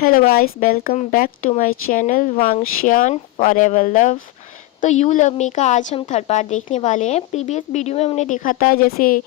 Hello guys, welcome back to my channel Wangxian forever love. तो you love me का आज हम third part देखने वाले हैं। प्रीवियस वीडियो में हमने देखा था जैसे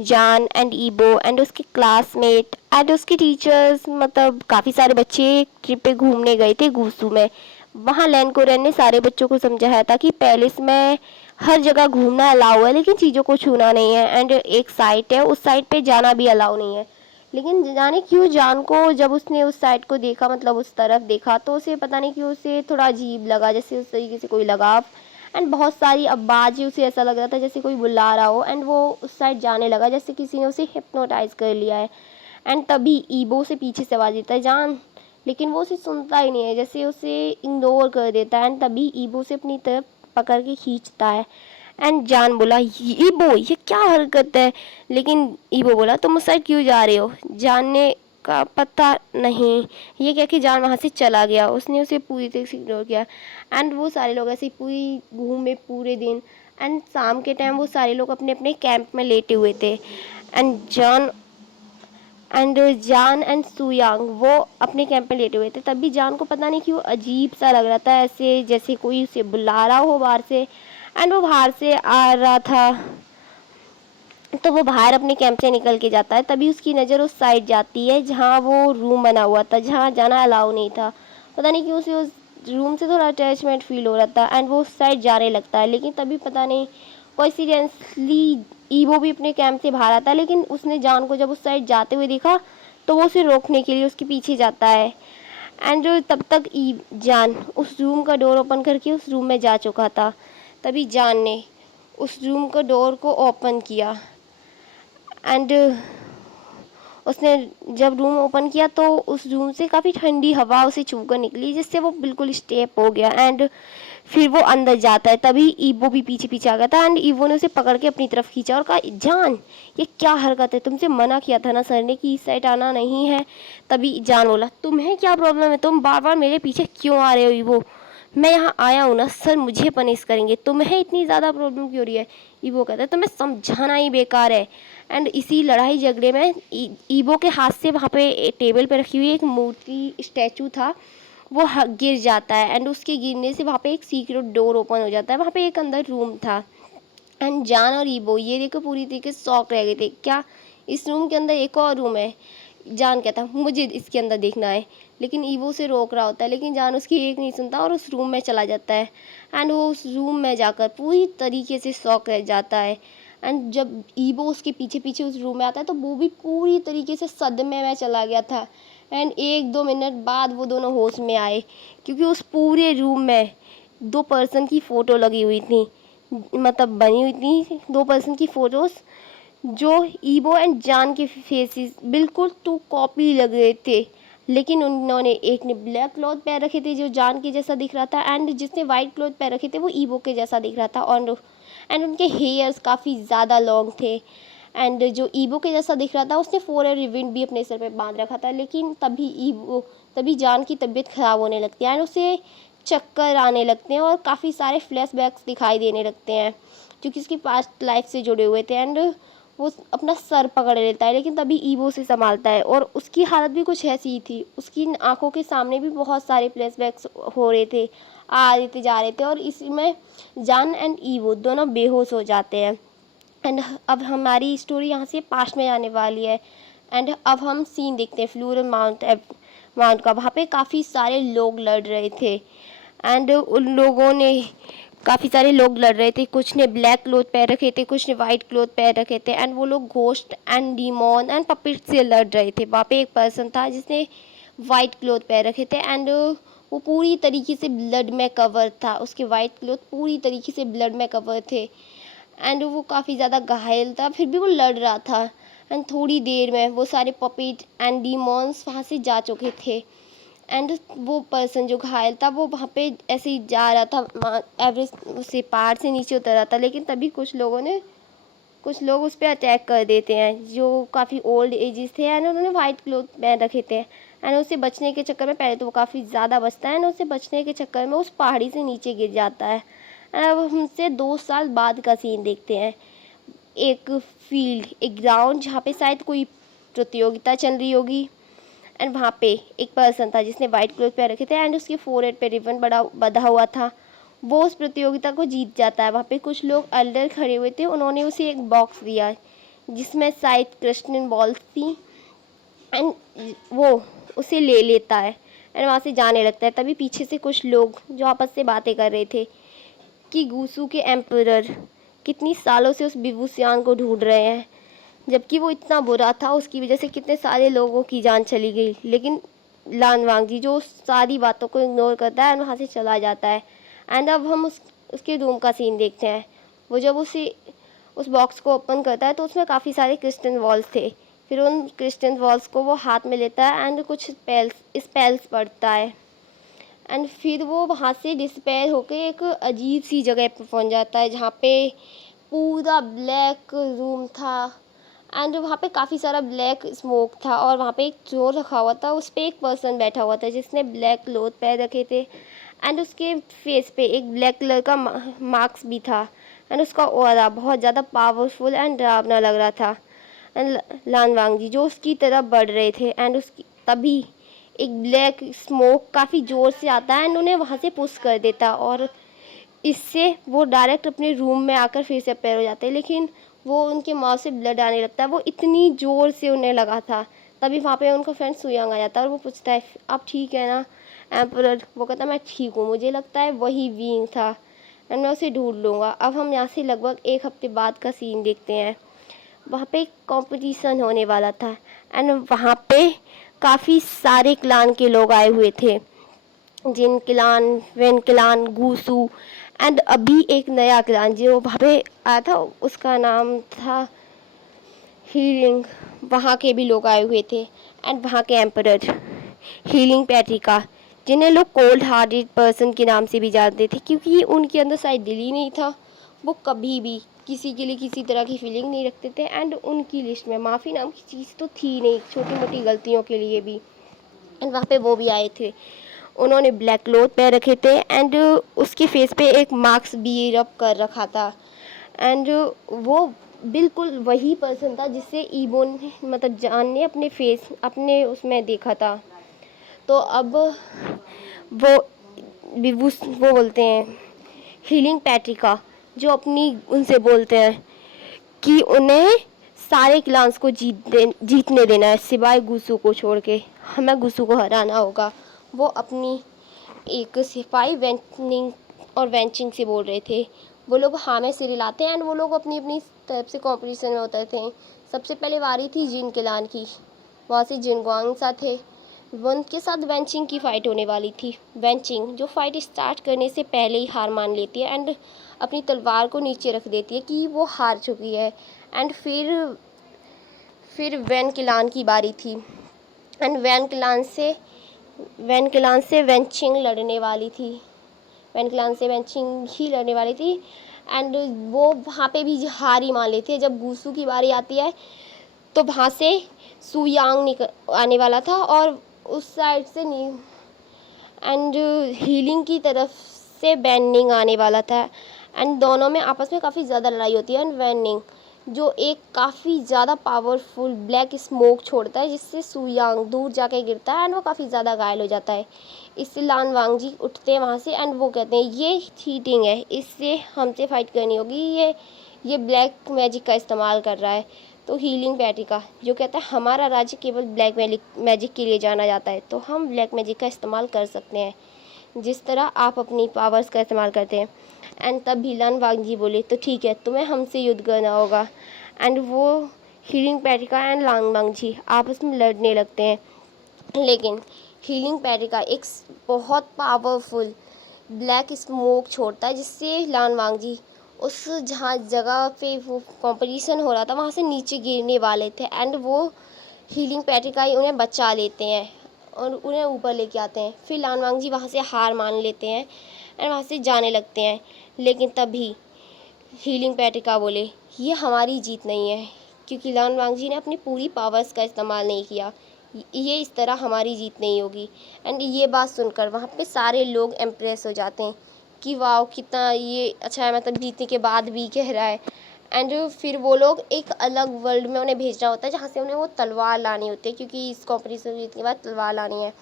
जान एंड ईबो एंड उसके क्लासमेट एंड उसके टीचर्स, मतलब काफ़ी सारे बच्चे ट्रिप पे घूमने गए थे गूसू में। वहाँ लैन कोरेन ने सारे बच्चों को समझाया था कि पैलेस में हर जगह घूमना अलाउ है लेकिन चीज़ों को छूना नहीं है, एंड एक साइट है उस साइट पे जाना भी अलाउ नहीं है। लेकिन जाने क्यों जान को जब उसने उस साइड को देखा, मतलब उस तरफ देखा, तो उसे पता नहीं क्यों उसे थोड़ा अजीब लगा, जैसे उस तरीके से कोई लगाव एंड बहुत सारी आवाज़ें उसे ऐसा लग रहा था जैसे कोई बुला रहा हो, एंड वो उस साइड जाने लगा जैसे किसी ने उसे हिप्नोटाइज कर लिया है। एंड तभी ईबो से पीछे से आवाज़ देता है जान, लेकिन वो उसे सुनता ही नहीं है, जैसे उसे इग्नोर कर देता है। एंड तभी ईबो से अपनी तरफ पकड़ के खींचता है। एंड जान बोला ईबो ये क्या हरकत है, लेकिन ईबो बोला तुम उस साइड क्यों जा रहे हो। जान ने का पता नहीं, ये क्या कि जान वहाँ से चला गया, उसने उसे पूरी तरह से इग्नोर किया। एंड वो सारे लोग ऐसे पूरी घूमे पूरे दिन। एंड शाम के टाइम वो सारे लोग अपने अपने कैंप में लेटे हुए थे। एंड जान एंड सुयांग वो अपने कैंप में लेटे हुए थे। तभी जान को पता नहीं क्यों अजीब सा लग रहा था, ऐसे जैसे कोई उसे बुला रहा हो बाहर से। एंड वो बाहर से आ रहा था, तो वो बाहर अपने कैंप से निकल के जाता है। तभी उसकी नज़र उस साइड जाती है जहाँ वो रूम बना हुआ था, जहाँ जाना अलाउ नहीं था। पता नहीं क्यों उसे उस रूम से थोड़ा अटैचमेंट फील हो रहा था, एंड वो उस साइड जाने लगता है। लेकिन तभी पता नहीं कोइंसिडेंटली ईवो भी अपने कैंप से बाहर आता है, लेकिन उसने जान को जब उस साइड जाते हुए देखा तो वो उसे रोकने के लिए उसके पीछे जाता है। एंड तब तक जान उस रूम का डोर ओपन करके उस रूम में जा चुका था। तभी जान ने उस रूम का डोर को ओपन किया, एंड उसने जब रूम ओपन किया तो उस रूम से काफ़ी ठंडी हवा उसे छूकर निकली, जिससे वो बिल्कुल स्टेप हो गया। एंड फिर वो अंदर जाता है। तभी ईवो भी पीछे पीछे आ गया था, एंड ईवो ने उसे पकड़ के अपनी तरफ खींचा और कहा जान ये क्या हरकत है, तुमसे मना किया था ना सर ने कि इस साइड आना नहीं है। तभी जान बोला तुम्हें क्या प्रॉब्लम है, तुम बार बार मेरे पीछे क्यों आ रहे हो ईवो, मैं यहाँ आया हूँ ना, सर मुझे पनिश करेंगे, तुम्हें इतनी ज़्यादा प्रॉब्लम क्यों हो रही है। ईवो कहता है तुम्हें समझाना ही बेकार है। एंड इसी लड़ाई झगड़े में ईवो के हाथ से वहाँ पे टेबल पे रखी हुई एक मूर्ति स्टैचू था, वो गिर जाता है। एंड उसके गिरने से वहाँ पे एक सीक्रेट डोर ओपन हो जाता है, वहाँ पे एक अंदर रूम था। एंड जान और ईवो ये देखो पूरी तरीके से शॉक रह गए थे, क्या इस रूम के अंदर एक और रूम है। जान कहता मुझे इसके अंदर देखना है, लेकिन ईवो से रोक रहा होता है, लेकिन जान उसकी एक नहीं सुनता और उस रूम में चला जाता है। एंड वो उस रूम में जाकर पूरी तरीके से शॉक रह जाता है। एंड जब ईवो उसके पीछे पीछे उस रूम में आता है तो वो भी पूरी तरीके से सदमे में चला गया था। एंड 1-2 मिनट बाद वो दोनों होश में आए, क्योंकि उस पूरे रूम में 2 पर्सन की फ़ोटो लगी हुई थी, मतलब बनी हुई थी 2 पर्सन की फ़ोटोज़, जो ईवो एंड जान के फेसेस बिल्कुल टू कॉपी लग रहे थे। लेकिन उन्होंने, एक ने ब्लैक क्लॉथ पहन रखे थे जो जान के जैसा दिख रहा था, एंड जिसने वाइट क्लॉथ पहन रखे थे वो ईवो के जैसा दिख रहा था। और एंड उनके हेयर्स काफ़ी ज़्यादा लॉन्ग थे। एंड जो ईवो के जैसा दिख रहा था उसने 4 रिबन भी अपने सर पे बांध रखा था। लेकिन तभी जान की तबीयत ख़राब होने लगती है, एंड उसे चक्कर आने लगते हैं और काफ़ी सारे फ्लैशबैक्स दिखाई देने लगते हैं जो कि उसकी पास्ट लाइफ से जुड़े हुए थे। एंड वो अपना सर पकड़ लेता है, लेकिन तभी ईवो से संभालता है, और उसकी हालत भी कुछ ऐसी ही थी। उसकी आंखों के सामने भी बहुत सारे फ्लैशबैक्स हो रहे थे, आ रहे थे, जा रहे थे, और इसमें जान एंड ईवो दोनों बेहोश हो जाते हैं। एंड अब हमारी स्टोरी यहाँ से पास्ट में आने वाली है। एंड अब हम सीन देखते हैं फ्लूरन माउंट का। वहाँ पे काफ़ी सारे लोग लड़ रहे थे, एंड उन लोगों ने, काफ़ी सारे लोग लड़ रहे थे, कुछ ने ब्लैक क्लोथ पहन रखे थे, कुछ ने वाइट क्लोथ पहन रखे थे। एंड वो लोग ghost and demon and puppet से लड़ रहे थे। वहाँ पे एक पर्सन था जिसने वाइट क्लोथ पहन रखे थे, एंड वो पूरी तरीके से ब्लड में कवर था, उसके वाइट क्लोथ पूरी तरीके से ब्लड में कवर थे। एंड वो काफ़ी ज़्यादा घायल था, फिर भी वो लड़ रहा था। एंड थोड़ी देर में वो सारे पपेट एंड डीमॉन्स वहाँ से जा चुके थे। एंड वो पर्सन जो घायल था वो वहाँ पे ऐसे ही जा रहा था, एवरेस्ट से पहाड़ से नीचे उतर रहा था। लेकिन तभी कुछ लोग उस पर अटैक कर देते हैं जो काफ़ी ओल्ड एजेस थे, एंड उन्होंने वाइट क्लोथ पहन रखे थे। एंड उससे बचने के चक्कर में, पहले तो वो काफ़ी ज़्यादा बचता है, एंड उससे बचने के चक्कर में उस पहाड़ी से नीचे गिर जाता है। एंड अब हमसे 2 साल बाद का सीन देखते हैं। एक फील्ड, एक ग्राउंड जहाँ पे शायद कोई प्रतियोगिता चल रही होगी। एंड वहाँ पे एक पर्सन था जिसने वाइट क्लोथ पहन रखे थे एंड उसके फोरहेड पे रिबन बड़ा बंधा हुआ था। वो उस प्रतियोगिता को जीत जाता है। वहाँ पे कुछ लोग अंदर खड़े हुए थे, उन्होंने उसे एक बॉक्स दिया जिसमें शायद क्रिस्टल बॉल्स थी एंड वो उसे ले लेता है एंड वहाँ से जाने लगता है। तभी पीछे से कुछ लोग जो आपस से बातें कर रहे थे कि गूसू के एम्परर कितनी सालों से उस विभूषियान को ढूंढ रहे हैं, जबकि वो इतना बुरा था, उसकी वजह से कितने सारे लोगों की जान चली गई। लेकिन लान वांगजी जो सारी बातों को इग्नोर करता है एंड वहाँ से चला जाता है। एंड अब हम उसके रूम का सीन देखते हैं। वो जब उस बॉक्स को ओपन करता है तो उसमें काफ़ी सारे क्रिस्टल वॉल्स थे। फिर उन क्रिस्टल वॉल्स को वो हाथ में लेता है एंड कुछ स्पेल्स पढ़ता है एंड फिर वो वहाँ से डिस्पेयर होकर एक अजीब सी जगह पर पहुँच जाता है जहाँ पे पूरा ब्लैक रूम था एंड वहाँ पे काफ़ी सारा ब्लैक स्मोक था और वहाँ पे एक चोर रखा हुआ था। उस पर एक पर्सन बैठा हुआ था जिसने ब्लैक क्लोथ पहन रखे थे एंड उसके फेस पे एक ब्लैक कलर का मार्क्स भी था एंड उसका ऑरा बहुत ज़्यादा पावरफुल एंड डरावना लग रहा था। एंड लान वांगजी जो उसकी तरफ बढ़ रहे थे एंड उसकी तभी एक ब्लैक स्मोक काफ़ी ज़ोर से आता है एंड उन्हें वहाँ से पुश कर देता और इससे वो डायरेक्ट अपने रूम में आकर फिर से अपेयर हो जाते हैं। लेकिन वो उनके माउथ से ब्लड आने लगता है, वो इतनी ज़ोर से उन्हें लगा था। तभी वहाँ पे उनका फ्रेंड सुयांग आ जाता है और वो पूछता है आप ठीक है ना एम्परर। वो कहता है मैं ठीक हूँ, मुझे लगता है वही बीइंग था एंड मैं उसे ढूंढ लूँगा। अब हम यहाँ से लगभग एक हफ्ते बाद का सीन देखते हैं। वहाँ पे एक कंपटीशन होने वाला था एंड वहाँ पे काफ़ी सारे क्लान के लोग आए हुए थे, जिन क्लान, वेन क्लान, गूसू एंड अभी एक नया क्लान जो वहाँ पे आया था उसका नाम था हीलिंग। वहाँ के भी लोग आए हुए थे एंड वहाँ के एम्परर हीलिंग पैट्रिका, जिन्हें लोग कोल्ड हार्टेड पर्सन के नाम से भी जानते थे क्योंकि उनके अंदर शायद दिल ही नहीं था। वो कभी भी किसी के लिए किसी तरह की फीलिंग नहीं रखते थे एंड उनकी लिस्ट में माफ़ी नाम की चीज़ तो थी नहीं, छोटी मोटी गलतियों के लिए भी। एंड वहाँ पे वो भी आए थे, उन्होंने ब्लैक क्लोथ पहन रखे थे एंड उसके फेस पे एक मार्क्स भी रब कर रखा था एंड वो बिल्कुल वही पर्सन था जिससे ईबोन ने मतलब जान ने अपने फेस अपने उसमें देखा था। तो अब वो वो बोलते हैं हीलिंग पैट्रिका जो अपनी उनसे बोलते हैं कि उन्हें सारे क्लान्स को जीतने देना है सिवाय गुसू को छोड़ के, हमें गुसू को हराना होगा। वो अपनी एक सिपाही वेंटिंग और वेंचिंग से बोल रहे थे। वो लोग हाँ में सिर हिलाते हैं एंड वो लोग अपनी अपनी तरफ से कॉम्पिटिशन में उतरते हैं। सबसे पहले वारी थी जिन क्लान की, वहाँ से जिनग्वांग सा थे, उनके साथ वेंचिंग की फ़ाइट होने वाली थी। वेंचिंग जो फाइट स्टार्ट करने से पहले ही हार मान लेती है एंड अपनी तलवार को नीचे रख देती है कि वो हार चुकी है। एंड फिर वैन क्लान की बारी थी एंड वैन क्लान से वेंचिंग लड़ने वाली थी। वैन क्लान से वेंचिंग ही लड़ने वाली थी एंड वो वहाँ पे भी हार ही मान लेती है। जब गूसू की बारी आती है तो वहाँ से सुयांग आने वाला था और उस साइड से नहीं एंड हीलिंग की तरफ से वैनिंग आने वाला था एंड दोनों में आपस में काफ़ी ज़्यादा लड़ाई होती है एंड वैनिंग जो एक काफ़ी ज़्यादा पावरफुल ब्लैक स्मोक छोड़ता है जिससे सुयांग दूर जाके गिरता है एंड वो काफ़ी ज़्यादा घायल हो जाता है। इससे लान वांगजी उठते हैं वहाँ से एंड वो कहते हैं ये चीटिंग है, इससे हमसे फाइट करनी होगी, ये ब्लैक मैजिक का इस्तेमाल कर रहा है। तो हीलिंग पैट्रिका जो कहता है हमारा राज्य केवल ब्लैक मैजिक के लिए जाना जाता है, तो हम ब्लैक मैजिक का इस्तेमाल कर सकते हैं जिस तरह आप अपनी पावर्स का इस्तेमाल करते हैं। एंड तब भीलान वांगजी बोले तो ठीक है, तुम्हें हमसे युद्ध करना होगा। एंड वो हीलिंग पैट्रिका एंड लांग वांगजी आपस में लड़ने लगते हैं। लेकिन हीलिंग पैट्रिका एक बहुत पावरफुल ब्लैक स्मोक छोड़ता है जिससे लान वांगजी उस जहाँ जगह पे वो कंपटीशन हो रहा था वहाँ से नीचे गिरने वाले थे एंड वो हीलिंग पैट्रिका ही उन्हें बचा लेते हैं और उन्हें ऊपर लेके आते हैं। फिर लान वांगजी वहाँ से हार मान लेते हैं एंड वहाँ से जाने लगते हैं। लेकिन तभी हीलिंग पैट्रिका बोले ये हमारी जीत नहीं है क्योंकि लान वांगजी ने अपनी पूरी पावर्स का इस्तेमाल नहीं किया, ये इस तरह हमारी जीत नहीं होगी। एंड ये बात सुनकर वहाँ पे सारे लोग इम्प्रेस हो जाते हैं कि वाह कितना ये अच्छा है, मतलब जीतने के बाद भी कह रहा है। एंड फिर वो लोग एक अलग वर्ल्ड में उन्हें भेजना होता है जहाँ से उन्हें वो तलवार लानी होती है, क्योंकि इस कॉम्पिटिशन जीतने के बाद तलवार लानी है।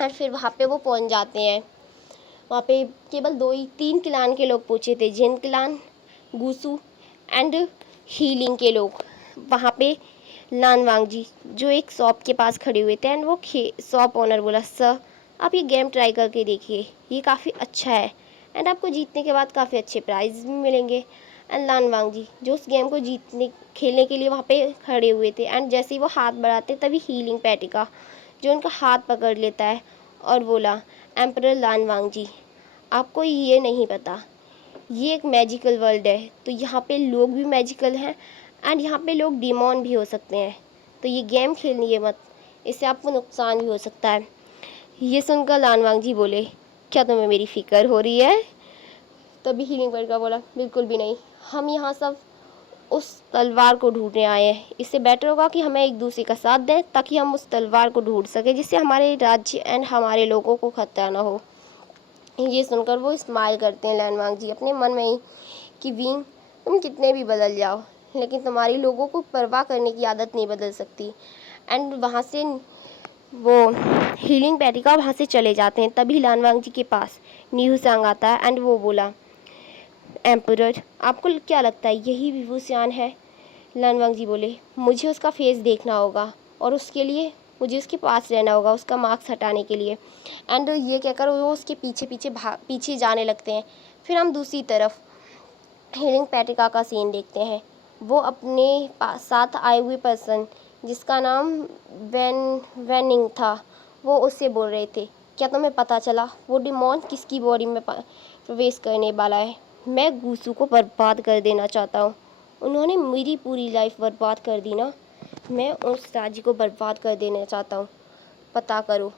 एंड फिर वहाँ पे वो पहुँच जाते हैं। वहाँ पे केवल 3 क्लान के लोग पहुँचे थे, जिन क्लान, गुसू एंड हीलिंग के लोग। वहाँ पे लान वांगजी जो एक शॉप के पास खड़े हुए थे, एंड वो शॉप ओनर बोला, सर आप ये गेम ट्राई करके देखिए, ये काफ़ी अच्छा है एंड आपको जीतने के बाद काफ़ी अच्छे प्राइज भी मिलेंगे। एंड लान वांगजी जो उस गेम को खेलने के लिए वहाँ पे खड़े हुए थे, एंड जैसे ही वो हाथ बढ़ाते तभी हीलिंग पैटिका जो उनका हाथ पकड़ लेता है और बोला, एम्परर लान वांगजी आपको ये नहीं पता, ये एक मैजिकल वर्ल्ड है, तो यहाँ पे लोग भी मैजिकल हैं एंड यहाँ पे लोग डिमॉन भी हो सकते हैं, तो ये गेम खेलिए मत, इससे आपको नुकसान भी हो सकता है। ये सुनकर लान वांगजी बोले, क्या तुम्हें मेरी फिक्र हो रही है? तभी हीलिंग बर्ड का बोला, बिल्कुल भी नहीं, हम यहाँ सब उस तलवार को ढूंढने आए हैं, इससे बेटर होगा कि हमें एक दूसरे का साथ दें ताकि हम उस तलवार को ढूंढ सकें जिससे हमारे राज्य एंड हमारे लोगों को खतरा ना हो। ये सुनकर वो स्माइल करते हैं लान वांगजी अपने मन में ही कि विंग तुम कितने भी बदल जाओ लेकिन तुम्हारी लोगों को परवाह करने की आदत नहीं बदल सकती। एंड वहाँ से वो हीलिंग पैटिका वहाँ से चले जाते हैं। तभी लान वांगजी के पास न्यू सांग आता है एंड वो बोला, एम्परर आपको क्या लगता है यही विभूषण है? लान वांगजी बोले, मुझे उसका फेस देखना होगा और उसके लिए मुझे उसके पास रहना होगा उसका मार्क्स हटाने के लिए। एंड ये कहकर वो उसके पीछे जाने लगते हैं। फिर हम दूसरी तरफ हीलिंग पैटिका का सीन देखते हैं। वो अपने साथ आए हुए पर्सन जिसका नाम वेनिंग था, वो उससे बोल रहे थे, क्या तुम्हें पता चला वो डिमॉन किसकी बॉडी में प्रवेश करने वाला है? मैं गूसू को बर्बाद कर देना चाहता हूँ, उन्होंने मेरी पूरी लाइफ बर्बाद कर दी ना, मैं उस राज्य को बर्बाद कर देना चाहता हूँ, पता करो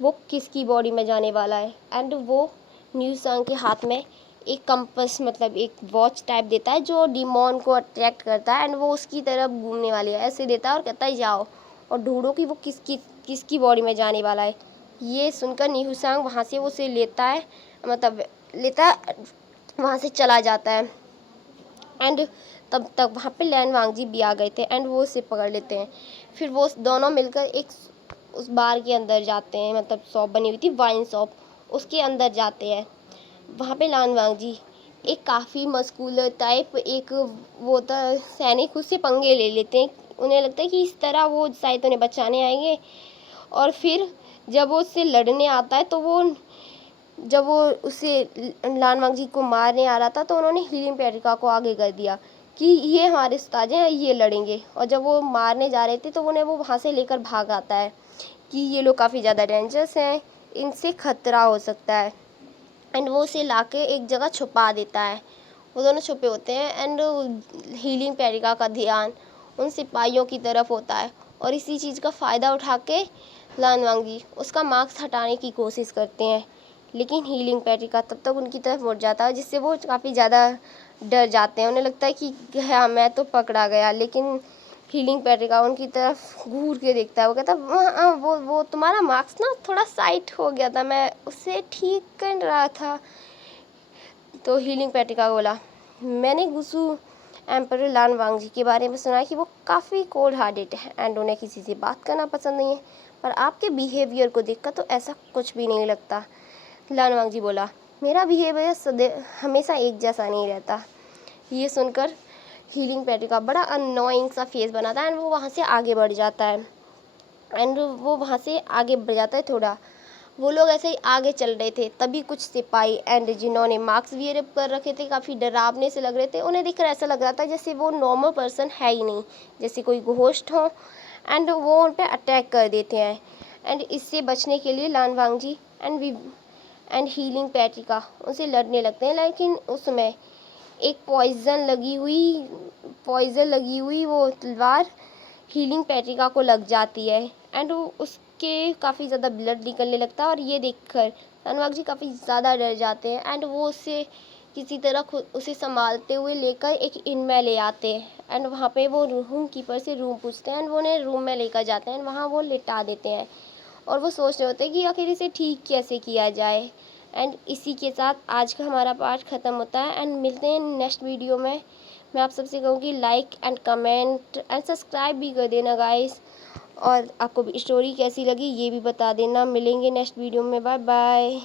वो किसकी बॉडी में जाने वाला है। एंड वो न्यू सांग के हाथ में एक कंपस मतलब एक वॉच टाइप देता है जो डिमॉन को अट्रैक्ट करता है एंड वो उसकी तरफ घूमने वाली है ऐसे देता है और कहता है जाओ और ढूंढो कि वो किसकी बॉडी में जाने वाला है। ये सुनकर न्यू सांग वहाँ से उसे लेता है, मतलब लेता वहाँ से चला जाता है। एंड तब तक वहाँ पे लैन वांगजी भी आ गए थे एंड वो उसे पकड़ लेते हैं। फिर वो दोनों मिलकर एक उस बार के अंदर जाते हैं, मतलब शॉप बनी हुई थी वाइन शॉप, उसके अंदर जाते हैं। वहाँ पे लान वांगजी एक काफ़ी मस्कुलर टाइप एक वो था सैनिक, उससे पंगे ले लेते हैं। उन्हें लगता है कि इस तरह वो शायद उन्हें बचाने आएंगे। और फिर जब वो उससे लड़ने आता है तो वो जब वो उसे लान वांगजी को मारने आ रहा था तो उन्होंने हीलिंग पैटिका को आगे कर दिया कि ये हमारे उस्ताद हैं, ये लड़ेंगे। और जब वो मारने जा रहे थे तो उन्हें वो वहाँ से लेकर भाग आता है कि ये लोग काफ़ी ज़्यादा डेंजरस हैं, इनसे खतरा हो सकता है। एंड वो उसे लाके एक जगह छुपा देता है। वो दोनों छुपे होते हैं एंड हीलिंग पैटिका का ध्यान उन सिपाहियों की तरफ होता है और इसी चीज़ का फ़ायदा उठा के लान वांगजी उसका मार्क्स हटाने की कोशिश करते हैं। लेकिन हीलिंग पैटिका तब तक उनकी तरफ मुड़ जाता है जिससे वो काफ़ी ज़्यादा डर जाते हैं। उन्हें लगता है कि हाँ मैं तो पकड़ा गया, लेकिन हीलिंग पैटिका उनकी तरफ घूर के देखता है। वो कहता है वो तुम्हारा मार्क्स ना थोड़ा साइट हो गया था, मैं उसे ठीक कर रहा था। तो हीलिंग पैटिका बोला, मैंने गुसू एम्परर लान वांगजी के बारे में सुना है कि वो काफ़ी कोल्ड हार्टेड है एंड उन्हें किसी से बात करना पसंद नहीं है, पर आपके बिहेवियर को देखकर तो ऐसा कुछ भी नहीं लगता। लान वांगजी बोला, मेरा बिहेवियर सदैव हमेशा एक जैसा नहीं रहता। ये सुनकर हीलिंग पैटिका बड़ा अननोइंग सा फेस बनाता है एंड वो वहाँ से आगे बढ़ जाता है। थोड़ा वो लोग ऐसे ही आगे चल रहे थे तभी कुछ सिपाही एंड जिन्होंने मास्क वियर कर रखे थे काफ़ी डरावने से लग रहे थे, उन्हें देखकर ऐसा लग रहा था जैसे वो नॉर्मल पर्सन है ही नहीं, जैसे कोई घोस्ट हो। एंड वो उन पर अटैक कर देते हैं। एंड इससे बचने के लिए लान वांगजी एंड हीलिंग पैटिका उनसे लड़ने लगते हैं, लेकिन उसमें एक पॉइजन लगी हुई वो तलवार हीलिंग पैटिका को लग जाती है एंड उसके काफ़ी ज़्यादा ब्लड निकलने लगता है। और ये देखकर लान वांगजी काफ़ी ज़्यादा डर जाते हैं एंड वो उससे किसी तरह उसे संभालते हुए लेकर एक इन में ले आते हैं। एंड वहाँ पे वो रूम कीपर से रूम पूछते हैं एंड वो उन्हें रूम में लेकर जाते हैं, वहाँ वो लिटा देते हैं और वो सोच रहे होते हैं कि आखिर इसे ठीक कैसे किया जाए। एंड इसी के साथ आज का हमारा पार्ट ख़त्म होता है एंड मिलते हैं नेक्स्ट वीडियो में। मैं आप सबसे कहूँगी like and comment and subscribe भी कर देना गाइस। और आपको स्टोरी कैसी लगी ये भी बता देना। मिलेंगे नेक्स्ट वीडियो में, बाय बाय।